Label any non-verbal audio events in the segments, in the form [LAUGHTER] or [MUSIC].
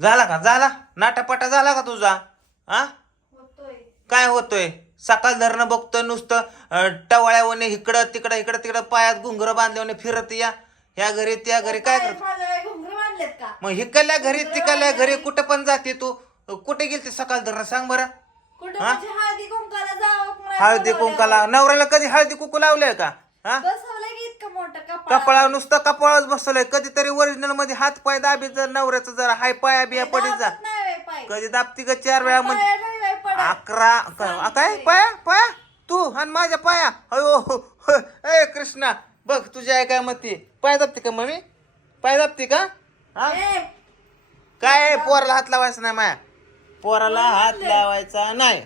झाला का? झाला? नाटापाटा झाला का तुझा? हा? काय होतोय? सकाळ धरणं बघतोय नुसतं टवाळ्यावने इकडं तिकडं इकडं तिकडं पायात घुंगर बांधल्याने फिरत या. ह्या घरी त्या घरी काय करत? मग हिकडल्या घरी तिकडल्या घरी कुठं पण जाते तू? कुठे गेलते सकाळ धरणं? सांग बरं. कुठं? म्हणजे हळदी कुंकाला नवऱ्याला कधी हळदी कुंकू लावलंय का? हा? इतकं मोठं कपाळ? कपाळा नुसतं कपाळच बसलंय. कधीतरी ओरिजिनलमध्ये हात पाय दाबी जर नवऱ्याचं जरा हाय पाया बिया पडीत जा. दाबत नाही बाई पाय. कधी दाबती का चार वेळा म्हणजे पाया नाही बाई पडत. अकरा क- काय? पाया पाया? तू आणि माझ्या पाया. अयो हो. [LAUGHS] ए कृष्णा बघ तुझ्या आहे काय मती पाय दाबते का मम्मी? पाय दाबते का? हा? ए, काय? पोराला हात लावायचा नाही माया. पोराला हात लावायचा नाही.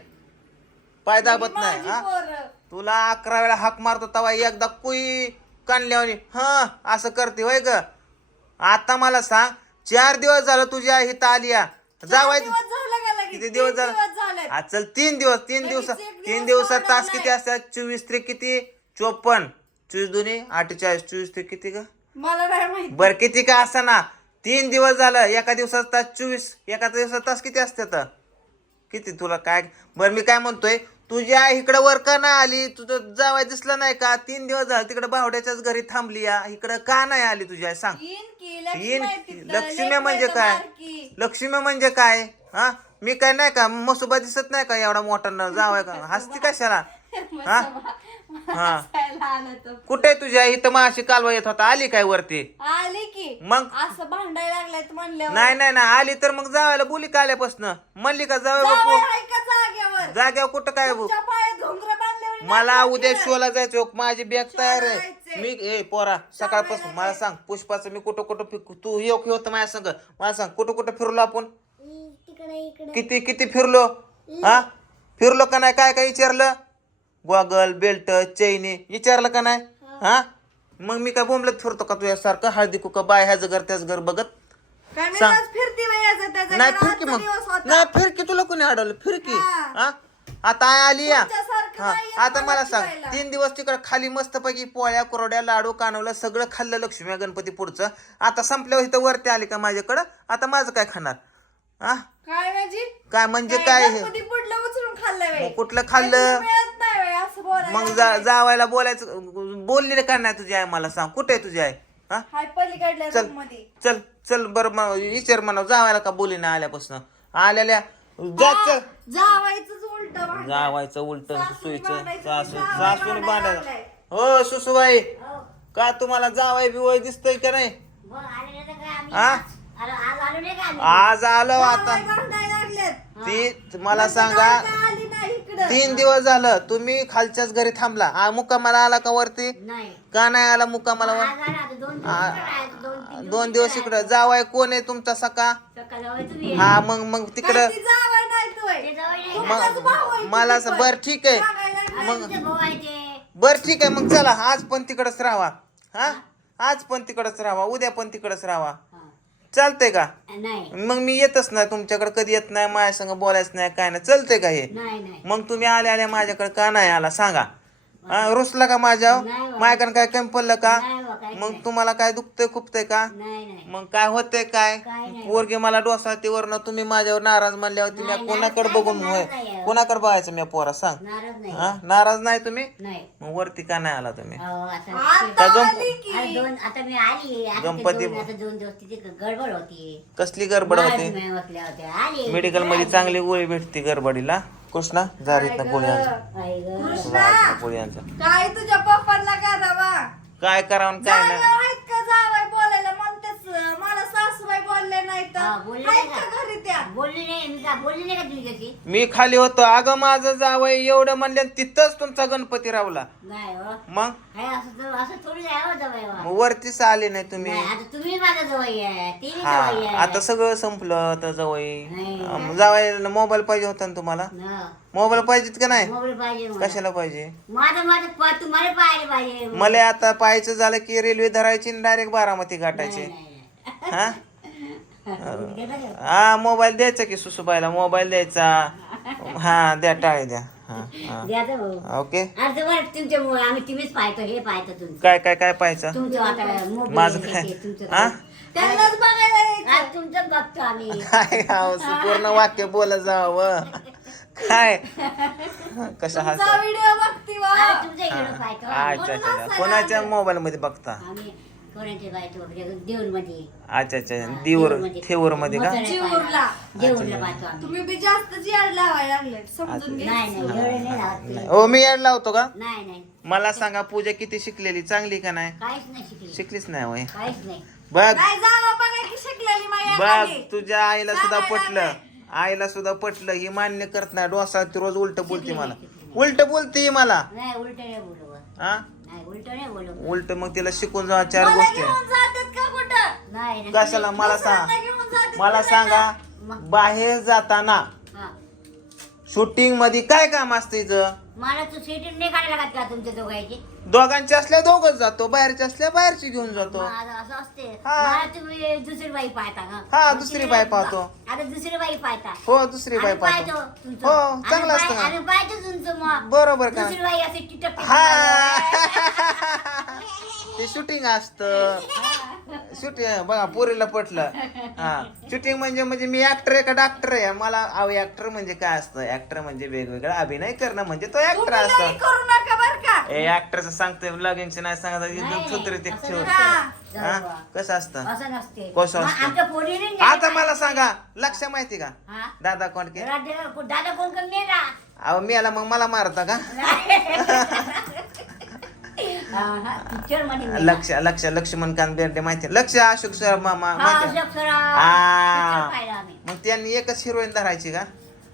पाय दाबत नाही माझी हा? पोरं. तुला अकरा वेळा हाक मारतो तवा एकदा कुई. कानल्यावानी हा असं करते होय ग. आता मला सांग चार दिवस झालं तुझी आई इथं आली या. जावाय? किती दिवस झालं? आज चल तीन दिवस तीन दिवसात दिवस तीन दिवसात तास. किती असतात? चोवीस ते किती? चोपन्न. चोवीस दोन्ही? अठ्ठेचाळीस. चोवीस ते किती का मला नाही माहीत. बर किती का असं ना तीन दिवस झालं एका दिवसात तास चोवीस एका दिवसात तास किती असतात? किती तुला काय? बर मी काय म्हणतोय तुझ्या इकडं वर का नाही आली? तुझं जावाय दिसलं नाही का? तीन दिवस झालं तिकडे भावड्याच्याच घरी थांबली या. इकडं का नाही आली तुझ्या आई? सांग. येईन की लक्ष्मी म्हणजे काय? लक्ष्मी म्हणजे काय? हा? मी काय नाही का? मसुबा दिसत नाही का एवढा मोठा जावाय का? [LAUGHS] हसती कशाला? [LAUGHS] हा? हा. हसायला आलं तर. कुठे तुझ्या? इथं माशी कालवा येत होता. आली काय वरती? आली की. मग? असं भांडायला लागलाय म्हणल्यावर. नाही नाही नाही. आली तर मग जावायला बोली का आल्यापासून म्हणली का जावं जावई बापू आहे का जाग्यावर जाग्यावर कुठं काय बघ तुमच्या पायात घुंगरं बांधल्यावर मला उद्या. शोला जायचं हो, माझी बॅग तयार आहे. जायचंय. मी ए पोरा सकाळपासून मला सांग. पुष्पाचं मी कुठं कुठं फिक- तू योग होत माझ्या संग. मला सांग कुठं कुठं फिरलो आपण? किती किती फिरलो? हा? फिरलो का नाही? काय काय विचारलं? गॉगल बेल्ट चैनी विचारलं का नाही? हा. मग मी काय बोंबलत फिरतो का तुझ्यासारखं? हळदी कुका बाय ह्याच घर त्याच घर बघत? काय मी सांग. रोज फिरती बाई याचं त्याचं नाही घरात फिरकी मग. दिवस होता. नाही फिरकी तुला कोणी अडवलं फिरकी हा. हा? आता आय आली या. तुमच्यासारखं हा. नाही आता मला सांग. फिरायला. तीन दिवस तिकडे खाली मस्तपैकी पोळ्या कुरड्या लाडू कानवलं सगळं खाल्लं लक्ष्मी गणपती पुढचं. आता संपल्यावर इथं वरती आली का माझ्याकडं? आता माझं काय खाणार? हा? काय म्हणजे काय म्हणजे काय हे? गणपती पुढलं उचलून खाल्लंय बाई. मग कुठलं खाल्लं काहीतरी मिळत नाही बाई, असं बोलायला मग जा जावायला बोलायचं बोलली का नाही तुझी आई मला सांग कुठे आहे तुझी आई? हा? हाय पलीकडल्या चल रूममध्ये चल चल बरं मग विचार म्हणा जावायला का बोली नाही आल्यापासून? आलेल्या जा चल. जावायचंच उलट जावायचं उलट सासूने सुईचं. भांडायचं, सासू जावई सासून भांडायला भांडायला लागलाय. हो सुसूबाई का तुम्हाला जावाय बिवाय दिसतंय का नाही? हा आज आलो आता. लागलेत. ती मला सांगा. तीन दिवस झालं तुम्ही खालच्याच घरी थांबला. आ मुक्कामाला आला का वरती? नाही. का नाही आला मुक्कामाला वर? आज आला आता दोन दिवस आ- राहायचं, दोन तीन दोन दिवस इकडं. जावाय कोण आहे तुमचा सका सकाळ जाऊ तुम्ही हा मग मग तिकडं. काय ती जावई नाही तोय. ते जवळ नाही. तुमचाच भाऊ आहे मग मला असं. बर ठीक आहे. सांगायला लागलाय. आता तुझे भाऊ आहे ते. बर ठीक आहे मग चला. आज पण तिकडच राहावा. हा? आज पण तिकडच राहावा. उद्या पण तिकडच राहावा. हा. चालतंय का? नाही. मग मी येतच नाही तुमच्याकडे कधी येत नाही माझ्या संग बोलायचं नाही काय नाही. चालतंय का हे? नाही नाही. मग तुम्ही आले आले माझ्याकडे का नाही आला? सांगा. हा, रुसला का माझ्या नाही बा. माझ्याकडे काय कमी पडलं का? नाही बा, काहीच मग नाही. तुम्हाला काय दुखतंय खुपतंय का? नाही नाही. मग काय होतंय काय? काय नाही. पोरगी मला डोसा वरनं तुम्ही माझ्यावर नाराज म्हणल्यावर मी नाही, कोणाकडे नाराज बघून नाही, नाराज नाही. कोणाकडे बघायचं मी पोरा सांग. नाराज नाही. हा? नाराज नाही तुम्ही? नाही. मग वरती का नाही आला तुम्ही? अहो, आता आता का गंप- आली की. आता दोन आता मी आली. आता ते गणपती- दोन आता दोन दिवस तिथे गडबड होती. कसली गडबड होती? बाहेर बसल्या होत्या. आली. मेडिकलमध्ये चांगली गोळी भेटते गडबडीला. कृष्णा जारीत ना गोळी काय तुझ्या पप्पांना करावा? काय करावं काय जावई नाही आहेत का जावई बोलायला? म्हणतेच मला सासूबाई बोलले नाही तर हा, आहेत नाही का? घरी नाही मी खाली होतो. अगं माझं जावय एवढं म्हणलं तिथंच तुमचा गणपती रावला. हो. मग? हे हो. मग वरतीच आले नाही तुम्ही. आता आता सगळं संपलं तर जवळ. जावायला मोबाईल पाहिजे होता ना तुम्हाला. मोबाईल पाहिजेत का नाही. कशाला पाहिजे? मला आता पाहायचं झालं की रेल्वे धरायची डायरेक्ट बारामती गाठायची हा? [LAUGHS] हा मोबाईल द्यायचा की सुसूबाईला? मोबाईल द्यायचा. हा द्या टाळे द्या. हा हा. भाऊ. ओके. अरे तुम्हाला तुमच्यामुळे. आम्ही तुम्हीच पाहतो हे पाहतो तुमचं. काय काय काय पाहायचं? तुमचं आता मोबाईल माझं हे काय? तुमचं हा? काय. त्यांनाच बघायला यायचं. आज तुमचं बघतो आम्ही. काय अहो, पूर्ण वाक्य बोलत जावं. काय? कशा तुमचा हसा व्हिडिओ बघती वा आम्ही तुमच्या इकडे पाहतो. अच्छा अच्छा अच्छा. कोणाच्या मोबाईल मध्ये बघता? आम्ही अच्छा अच्छा. दिवर थेवर मध्ये का? चिवूरला. देऊरला पाहतो आम्ही. तुम्ही बी जास्तच याड लावायला लागले समजून घे नाही नाही. एवढे नाही लावत तुम्ही. ओ मी याड लावतो का? नाही नाही. मला सांगा पूजा किती शिकलेली? चांगली का नाही? काहीच नाही शिकली. शिकलीच नाही वय काहीच नाही. बघ. नाही जावा बघा की शिकलेली माया बघ खाली. तुझ्या आईला सुद्धा पटलं. नाही. आईला सुद्धा पटलं. ही मान्य करत नाही. डोसा ती रोज उलट बोलते शिकली मला. उलट बोलते ही मला. नाही उलट नाही बोलू हा उलट नाही बोलू उलट मग तिला शिकून जा चार मला गोष्टी घेऊन जातात का कुठं नाही नाही. कशाला मला सांग दुसऱ्यांना घेऊन जातात मला. सांगा. बाहेर जाताना हा. शूटिंगमध्ये काय काम असतं हिचं मला तू सीट नाही काढायला लागत का तुमच्या दोघांची दोघांची असल्या दोघच जातो बाहेरची असल्या बाहेरची घेऊन जातो. माझं असं असते. हा. मला तुम्ही दुसरी बाई पाहता का? हा, दुसरी बाई पाहतो. आता दुसरी बाई पाहता. हो दुसरी बाई आम्ही पाहतो. पाहतो तुमचं. हो, आम्ही चांगलं पाह- असतं. ना. आम्ही पाहतो तुमचं मग. बरोबर का? दुसरी बाई असे टिटक हा. ते शूटिंग असत. शूटिंग बघा पोरीला पटलं. हा. शूटिंग म्हणजे म्हणजे मी ऍक्टर आहे का डॉक्टर आहे? मला अहो ऍक्टर म्हणजे काय असतं? ऍक्टर म्हणजे वेगवेगळा अभिनय करणं म्हणजे तो ऍक्टर असतो. करू नका. ए ऍक्टरचं सांगते लगेच नाही सांगत एकदम सुत्र ते ठेव हा. हा कसं असतं असं नसते कसं असतं? आता मला सांगा लक्ष माहिती का हा? दादा कोणके रात्री- दादा कोण कमी आहे ना अहो मी आला मग मला मारता का [LAUGHS] मध्ये. लक्ष लक्ष लक्ष्मण कांत बेर्डे माहिती लक्ष अशोक हा, माहिती अशोक सराफ. आ. पिक्चर पाहिला आम्ही. मग त्यांनी एकच हिरोईन धरायची का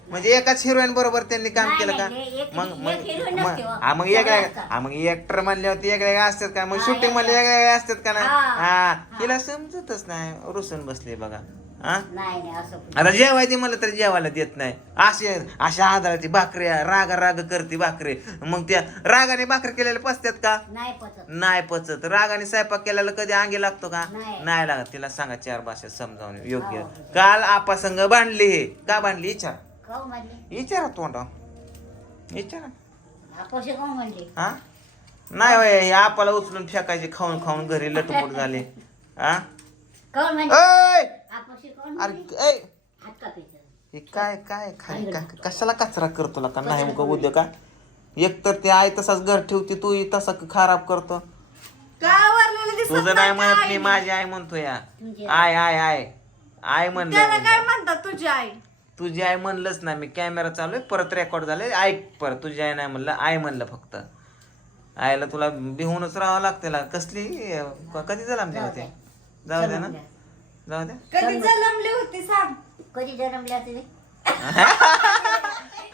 म्हणजे एकाच हिरोईन बरोबर त्यांनी काम नाही, केलं का? नाही, एक- मग एक मग heroine मग- नसते हो. हा, मग सगळे वेगळ्या असतात. हा, मग ऍक्टर म्हणल्यावरती वेगळ्या असतात का? मग हा, शूटिंग म्हणले वेगळ्या. वेगळ्या असतात का ना? हा. हा हिला समजतच नाही. रुसून बसले बघा. हा? नाही नाही असं कुठं. आता जेवायचे म्हणलं तर जेवायला देत नाही. असे अशा आधाराची भाकरी राग राग करते भाकरी. मग त्या रागाने भाकरी केलेल्या पचत्यात का? नाही पचत. नाही पचत. रागाने स्वयंपाक केलेला कधी अंगी लागतो का? नाही. नाही लागत. तिला सांगा चार भाषेत समजावून. योग्य. हो. काल आपासंग बांधली हे का बांधली विचार. विचारा तोंडा विचारा हा. नाही होय हे आपाला उचलून फेकायचे खाऊन खाऊन घरी लटपट झाले. हा? ऐ! आपशी अरे ऐ! हात कापायचं. हे काय काय खाली काय कशाला कचरा करतो का? नाही मग उद्या का? एक तर ते आई तसाच घर ठेवते तू तसा खराब करतो. दिसत तुझं नाही म्हणत? मी माझी आई म्हणतो या तुमची आय आय आय. आय त्याला काय म्हणलं. म्हणतात तुझी आई? तुझी आई म्हणलंच नाही मी कॅमेरा चालू आहे परत रेकॉर्ड झाले ऐक परत. तुझी आई नाही म्हणलं आई म्हणलं फक्त. आईला तुला बिहूनच राहावं लागते ला. कसली? कधी झालं आमच्या होते? जाऊ दे ना. जाऊ दे. कधी जलमली होती सांग. कधी जन्मल्या तुम्ही [LAUGHS]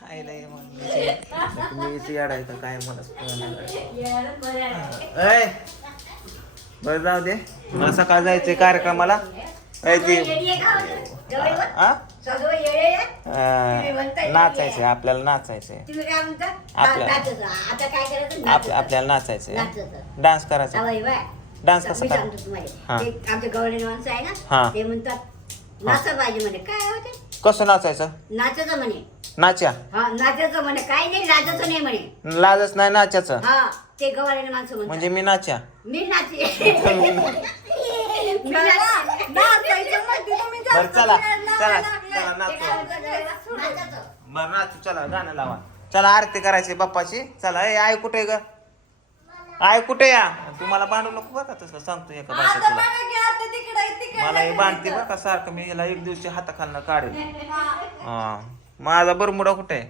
आईला हे म्हणलं. मीच येडायचं काय मला ऐ बरं जाऊ दे. मला सकाळ जायचंय कार्यक्रमाला. नाचायचंय आपल्याला नाचायचंय. तुम्ही काय म्हणता? आपल्या- नाचायचं. आता काय करायचं? आपल्या आपल्याला नाचायचंय नाचायचं. डान्स करायचा. डान्स कसा. हा. आमच्या गवळणी माणसं आहे हा. ना ते म्हणतात नाचा पाहिजे म्हणे. काय होते कसं नाचायचं? नाचायचं म्हणे. नाच्या हा नाचायचं म्हणे. काही नाही लाजायचं नाही म्हणे. लाजच नाही नाच्याचं. हा ते गवारीने माणसं म्हणजे मी नाच्या मी नाचते [LAUGHS] बरं चला चला चला नाचू. बरं चला गाणं लावा. चला आरती करायची बाप्पाची. चला ए आय कुठे ग? आय कुठे या? तुम्हाला भांडू नको का तसं सांगतो एका भाषेत आता तुला. बघा की आता तिकडे तिकडे मला हे बांधते का सारखं मी हिला एक दिवशी हाताखालनं काढेल. हा. माझा बरमुडा कुठे आहे?